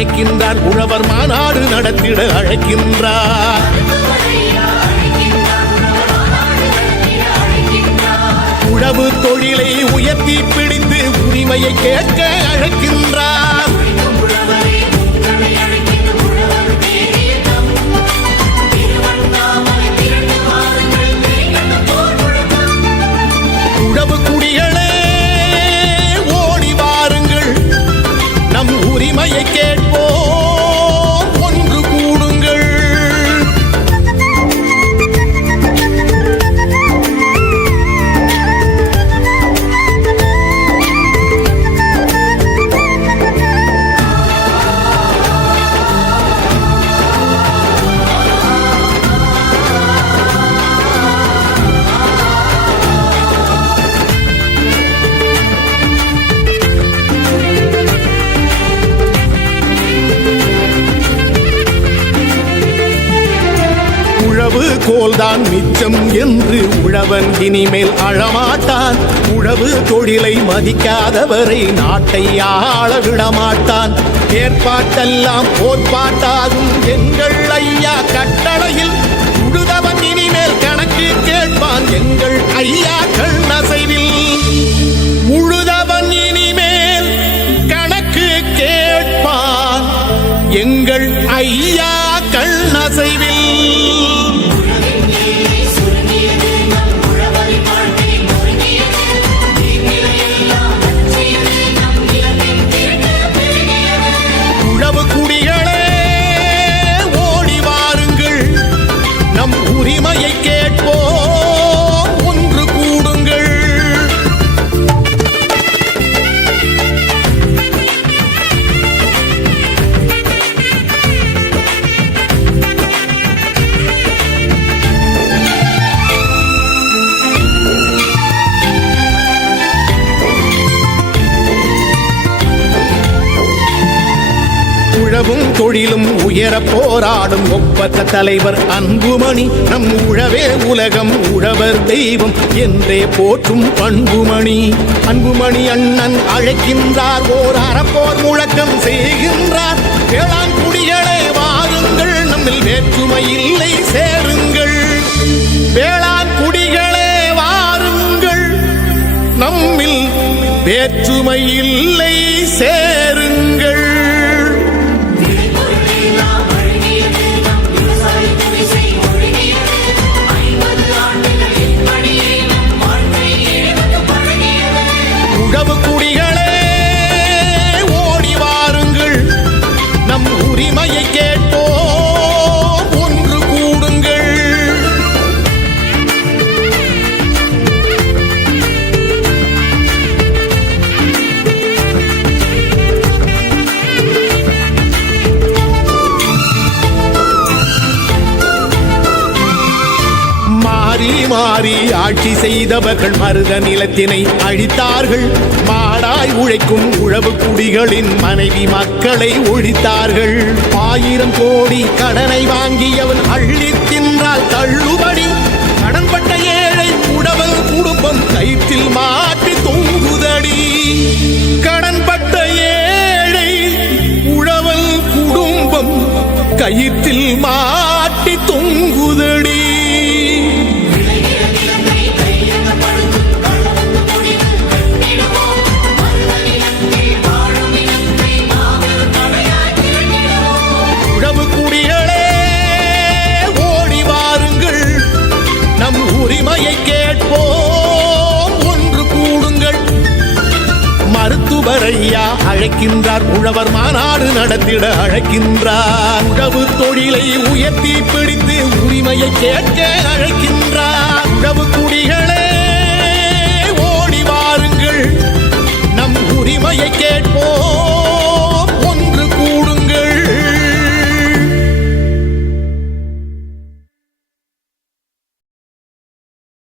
அழைக்கின்றார். உழவர் மாநாடு நடத்திட அழைக்கின்றார். உழவு தொழிலை உயர்த்தி பிடித்து உரிமையை கேட்க அழைக்கின்றார். உழவு குடிகளே ஓடி வாருங்கள், நம் உரிமையை கேட்போம், ஒன்று கூடுங்கள். உழவு கோல்தான் மிச்சம் என்று உழவன் இனிமேல் அழமாட்டான். உழவு தொழிலை மதிக்காதவரை நாட்டை ஆள விடமாட்டான். ஏற்பாட்டெல்லாம் போர்ப்பாட்டாகும் எங்கள் ஐயா கட்டளையில் உழுதவன் இனிமேல் கணக்கு கேட்பான் எங்கள் ஐயா கண்ணசைவில். உழுதவன் இனிமேல் கணக்கு கேட்பான் எங்கள் ஐயா கண்ணசைவில். உழவு குடிகளே ஓடி வாருங்கள், நம் உரிமையை கேட்போம், ஒன்று கூடுங்கள். உழவும் தொழிலும் உயர போராடும் ஒப்பற்ற தலைவர் அன்புமணி. நம் உழவே உலகம், உழவர் தெய்வம் என்றே போற்றும் பண்புமணி. அன்புமணி அண்ணன் அழைக்கின்றார், ஓர் அறப்போர் முழக்கம் செய்கின்றார். வேளாண் குடிகளே வாருங்கள், நம்மில் வேற்றுமை இல்லை சேருங்கள். வேளாண் குடிகளே வாருங்கள், நம்மில் வேற்றுமை இல்லை சேருங்கள். உழவு குடிகளே ஓடி வாருங்கள், நம் உரிமையை கேட்போம், ஒன்று கூடுங்கள். மாறி மாறி ஆட்சி செய்தவர்கள் மருத நிலத்தினை அழித்தார்கள். மாடாய் உழைக்கும் உழவு குடிகளின் மனைவி மக்களை ஒழித்தார்கள். 1000 கோடி கடனை வாங்கியவன் அள்ளி தின்றால் தள்ளுபடி. கடன்பட்ட ஏழை உழவன் குடும்பம் கயிற்றில் மாட்டி தொங்குதடி. கடன்பட்ட ஏழை உழவன் குடும்பம் கயிற்றில் மாட்டி தொங்குதடி. உழவு குடிகளே ஓடி வாருங்கள், நம் உரிமையை கேட்போம், ஒன்று கூடுங்கள். மருத்துவர் ஐயா அழைக்கின்றார், உழவர் மாநாடு நடத்திட அழைக்கின்றார். உழவு தொழிலை உயர்த்தி பிடித்து உரிமையை கேட்க அழைக்கின்றார். உழவு குடிகளே